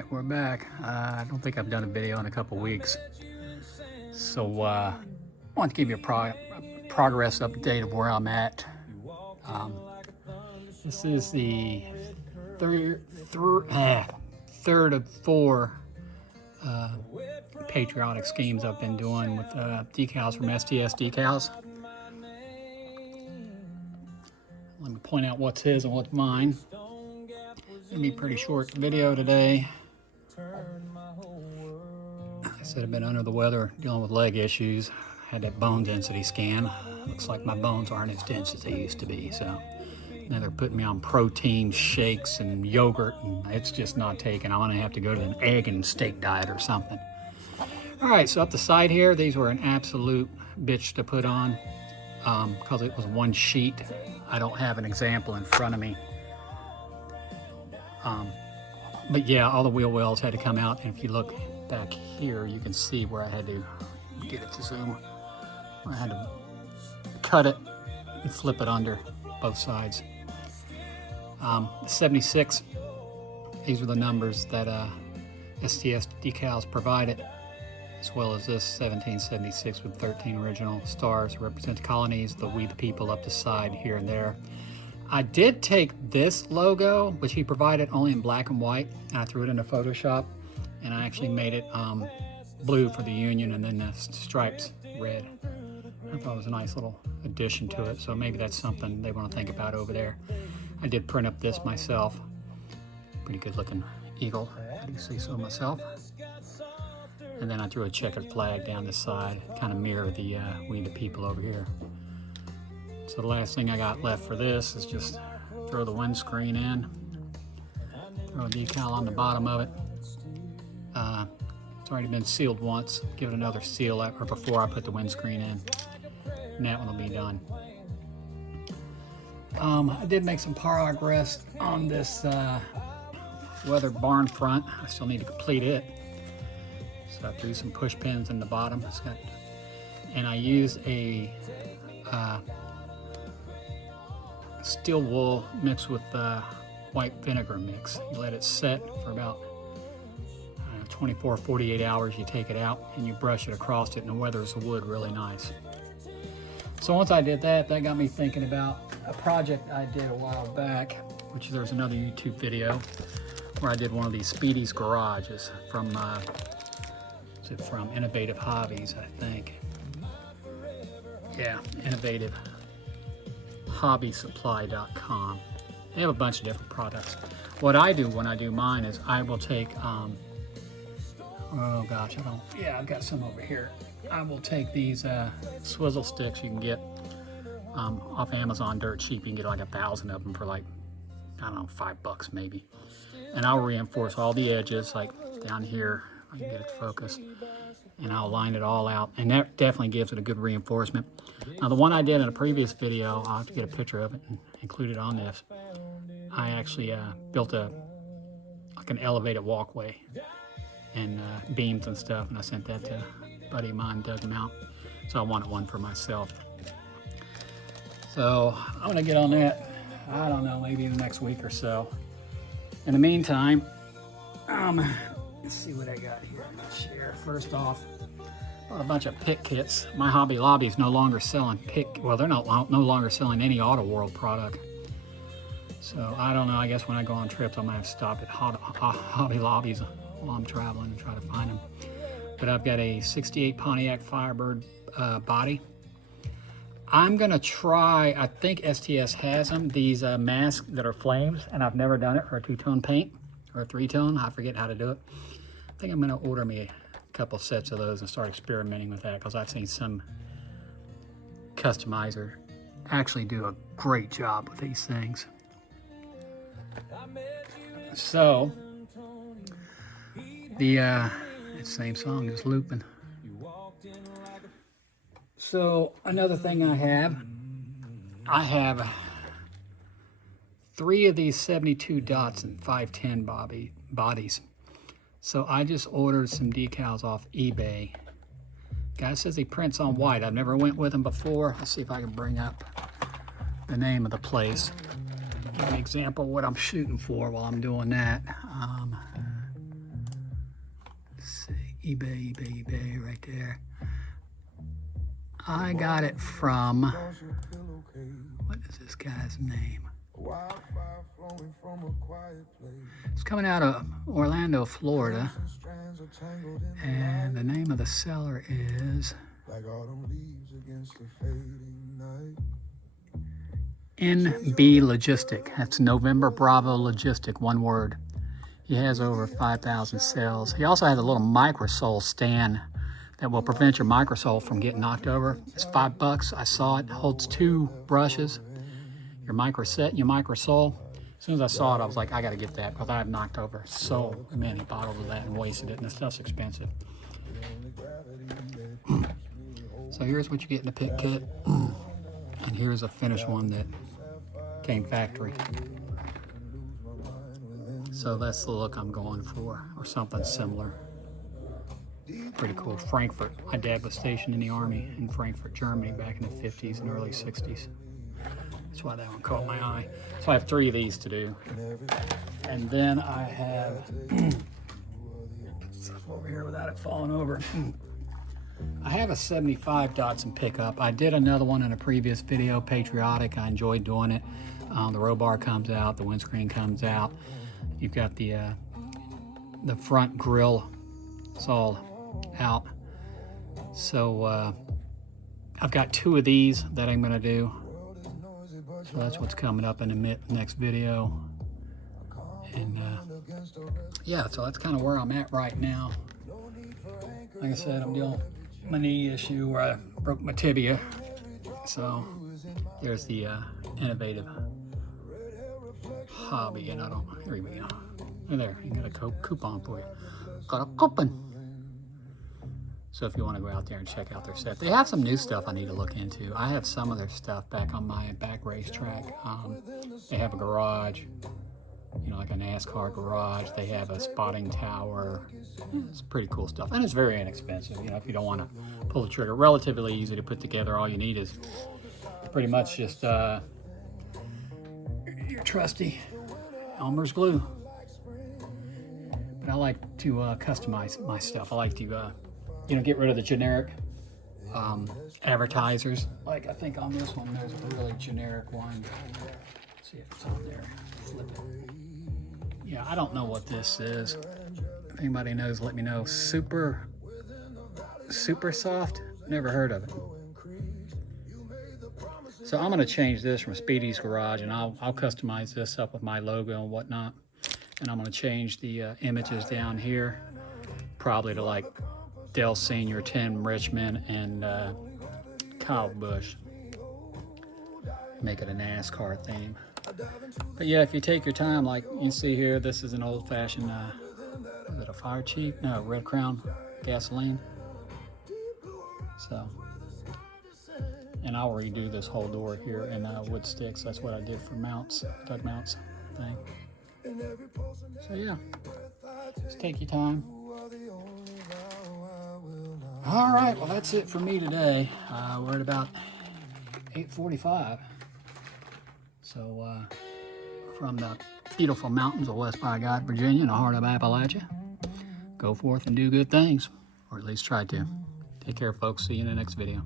Alright, we're back. I don't think I've done a video in a couple weeks. So I want to give you a progress update of where I'm at. This is the third of four patriotic schemes I've been doing with decals from STS Decals. Let me point out what's his and what's mine. Gonna be a pretty short video today. Like I said, I've been under the weather, dealing with leg issues. Had that bone density scan. Looks like my bones aren't as dense as they used to be. So now they're putting me on protein shakes and yogurt, and it's just not taking. I'm gonna have to go to an egg and steak diet or something. All right, so up the side here, these were an absolute bitch to put on because it was one sheet. I don't have an example in front of me. But yeah, all the wheel wells had to come out, and if you look back here, you can see where I had to get it to zoom. I had to cut it and flip it under both sides. 76, these are the numbers that STS Decals provided, as well as this 1776 with 13 original stars represent the colonies, the we the people up the side here and there. I did take this logo, which he provided only in black and white, and I threw it into Photoshop, and I actually made it blue for the Union and then the stripes red. I thought it was a nice little addition to it, so maybe that's something they want to think about over there. I did print up this myself. Pretty good looking eagle, I do say so myself. And then I threw a checkered flag down this side, kind of mirror the we the people over here. So the last thing I got left for this is just throw the windscreen in, throw a decal on the bottom of it. It's already been sealed once. Give it another seal or before I put the windscreen in, and that one will be done. I did make some progress on this weather barn front. I still need to complete it. So I threw some push pins in the bottom. And I used a steel wool mixed with white vinegar mix. You let it set for about 24-48 hours. You take it out and you brush it across it, and it weathers the wood really nice. So once I did that, that got me thinking about a project I did a while back, which there's another YouTube video where I did one of these Speedy's garages from Innovative Hobbies, I think. Yeah, innovativehobbysupply.com. They have a bunch of different products. What I do when I do mine is I will take, oh gosh, I've got some over here. I will take these swizzle sticks you can get off Amazon dirt cheap. You can get like 1,000 of them for like, I don't know, $5 maybe. And I'll reinforce all the edges, like down here. I can get it to focus. And I'll line it all out, and that definitely gives it a good reinforcement. Now the one I did in a previous video, I'll have to get a picture of it and include it on this. I actually built like an elevated walkway and beams and stuff, and I sent that to a buddy of mine, dug them out. So I wanted one for myself. So I'm gonna get on that, I don't know, maybe in the next week or so. In the meantime, let's see what I got here. Share. First off, a bunch of pick kits. My Hobby Lobby is no longer selling well, they're no longer selling any Auto World product. So I don't know, I guess when I go on trips, I might have to stop at Hobby Lobbies while I'm traveling and try to find them. But I've got a 68 Pontiac Firebird body. I'm gonna try, I think STS has them, these masks that are flames, and I've never done it for a two-tone paint, or a three-tone, I forget how to do it. I think I'm gonna order me a couple sets of those and start experimenting with that, because I've seen some customizer actually do a great job with these things. So, the same song is looping. So, another thing I have 3 of these 72 dots and 510 bodies. So I just ordered some decals off eBay. Guy says he prints on white. I've never went with him before. Let's see if I can bring up the name of the place. Give an example of what I'm shooting for while I'm doing that. eBay right there. I got it from, what is this guy's name? It's coming out of Orlando, Florida. And the name of the seller is NB Logistic. That's November Bravo Logistic, one word. He has over 5,000 sales. He also has a little microsole stand that will prevent your microsole from getting knocked over. It's $5. I saw it. Holds 2 brushes. Your micro set and your microsole. As soon as I saw it, I was like, I gotta get that because I've knocked over so many bottles of that and wasted it, and the stuff's expensive. So here's what you get in the pit kit. And here's a finished one that came factory. So that's the look I'm going for, or something similar. Pretty cool. Frankfurt. My dad was stationed in the Army in Frankfurt, Germany back in the 50s and early 60s. That's why that one caught my eye. So I have 3 of these to do. And then I have stuff over here without it falling over. I have a 75 Datsun pickup. I did another one in a previous video, Patriotic. I enjoyed doing it. The roll bar comes out, the windscreen comes out. You've got the front grille. It's all out. So I've got 2 of these that I'm gonna do. So that's what's coming up in the next video. And yeah, so that's kind of where I'm at right now. Like I said, I'm dealing with my knee issue where I broke my tibia. So there's the innovative hobby, and I don't, here we go. There, you got a coupon for you. Got a coupon. So if you want to go out there and check out their stuff, they have some new stuff I need to look into. I have some of their stuff back on my back racetrack. They have a garage, you know, like a NASCAR garage. They have a spotting tower. It's pretty cool stuff, and it's very inexpensive. You know, if you don't want to pull the trigger, relatively easy to put together. All you need is pretty much just your trusty Elmer's glue. But I like to customize my stuff. I like to you know, get rid of the generic advertisers. Like I think on this one, there's a really generic one. Let's see if it's on there. Flip it. Yeah, I don't know what this is. If anybody knows, let me know. Super soft. Never heard of it. So I'm gonna change this from Speedy's Garage, and I'll customize this up with my logo and whatnot. And I'm gonna change the images down here, probably to like Dale Sr., Tim Richmond, and Kyle Busch. Make it a NASCAR theme. But yeah, if you take your time, like you see here, this is an old-fashioned, is it a Fire Chief? No, Red Crown gasoline. So, and I'll redo this whole door here in wood sticks. That's what I did for mounts, tug mounts thing. So yeah, just take your time. All right, well that's it for me today. We're at about 8:45. So from the beautiful mountains of West by God, Virginia, in the heart of Appalachia, go forth and do good things, or at least try to. Take care, folks. See you in the next video.